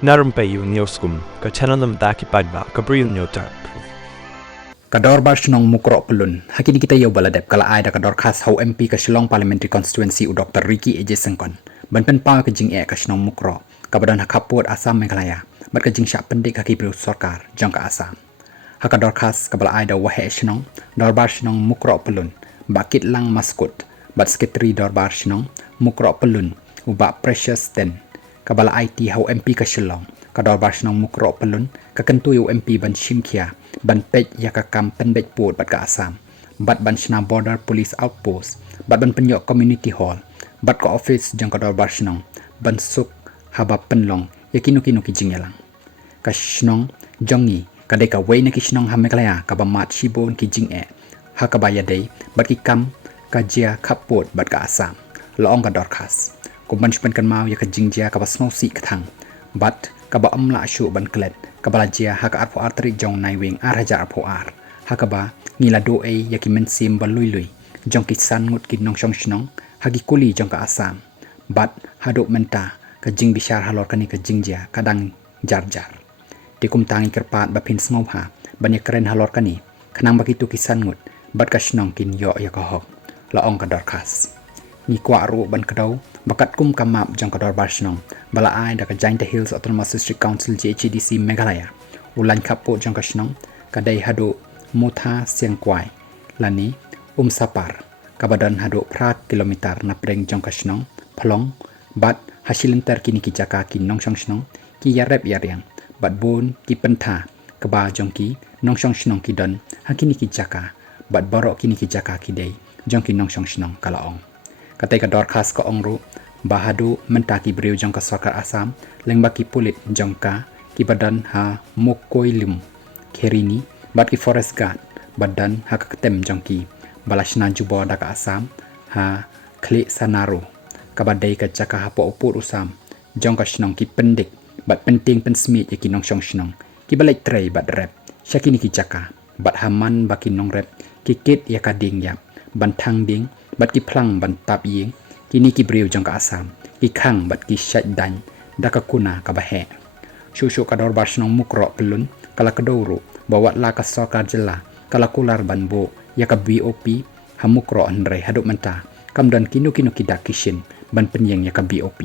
Narumpayu Nioskum, Kachananam Daki Padba, Gabriel Nyotar. Kador Barshnong Mukro Pelun, Hakini kita yo baladep kala ada kador khas hau MP ke Shillong Parliamentary Constituency u Dr. Ricky AJ Sengkon. Ban pen pau ke jing ke Shnong Mukro, kabadan hakaput Asam Meghalaya, bat ke jing syak pendik haki biru sarkar jang ka Asam. Hakador khas kabala ada wahe Shnong, Dor Barshnong Mukro Pelun, bakit lang maskut, bat sekretari Dor Barshnong Mukro Pelun, u bak Precious Den. Kabala IT hau MP ke Shillong, kador Barshnong Mukro Pelun, kakentu u MP ban Shimkia, ban pej yakakam pendek put bat ka Asam, bat ban Shna Border Police Outpost, bat ban penyok Community Hall, bat ka office jang kador Barshnong, ban suk haba penlong yakinu-kinu ki jingelang. Ka Shnong jongi kadai ka wei na ki Shnong ha Meghalaya ka ba mat shibon ki jinge, ha ka ba yadai bat ki kam ka jia kaput bat ka Asam, laong kador khas. Kumban shpen kan mau ya ka jingjia ka ba snow si kathang, bat ka ba amla shu ban klet, ka ba jia ha ka arpo artri jong nai wing arhaja arpo ar, ha ka ba ngila do e ya ki men sim ba lui lui, jong ki san ngut ki nong shong shnong, ha ki kuli jong ka Asam, bat haduk menta ka jing bishar halor kani ka jingjia kadang jar jar. Dikum tangi kerpat ba pin snow ha, ban ya keren halor kani, kanang bakitu ki san ngut, bat ka shnong kin yo ya ka hok, laong ka dorkas. Ni kwa ru ban kadau bakat kum kamap jang kador Barshnong bala ai da ka Jainta Hills Autonomous District Council JHDC Meghalaya ulan kapo jang ka Shnong kadai hadu mutha siang kwai lani sapar kabadan hadu prak kilometer na preng jang ka Shnong phalong bat hasilinter kini ki jaka ki nong shong Shnong ki yarep yaryang bat bon ki pentha kaba jong ki nong shong Shnong ki don hakini ki jaka bat borok kini ki jaka ki dei jong ki nong shong Shnong kalaong katai kador khas ko ongru bahadu mentaki beriu jangka sarkar Asam leng baki pulit jangka ki badan ha mokoi lim kerini bat ki forest guard badan ha ketem jangki balashna jubo daka Asam ha kli sanaro kabadai ka jaka ha po upur usam jangka shnong ki pendik bat penting pensmit yaki nong shong shnong ki balai tray bat rep syakini ki jaka bat haman baki nong rep ki kit yakading yap bantang ding bat ki plang ban tap ying kini ki beriu jang ka Asam ki khang bat ki shat dan daka kuna ka bahe shushu kador Barshnong Mukro Pelun kala kadoro bawat la ka sarkar jela kala kular ban bo ya ka BOP ha Mukro andre haduk menta kamdan kinu-kinu ki dakishin ban penyeng ya ka BOP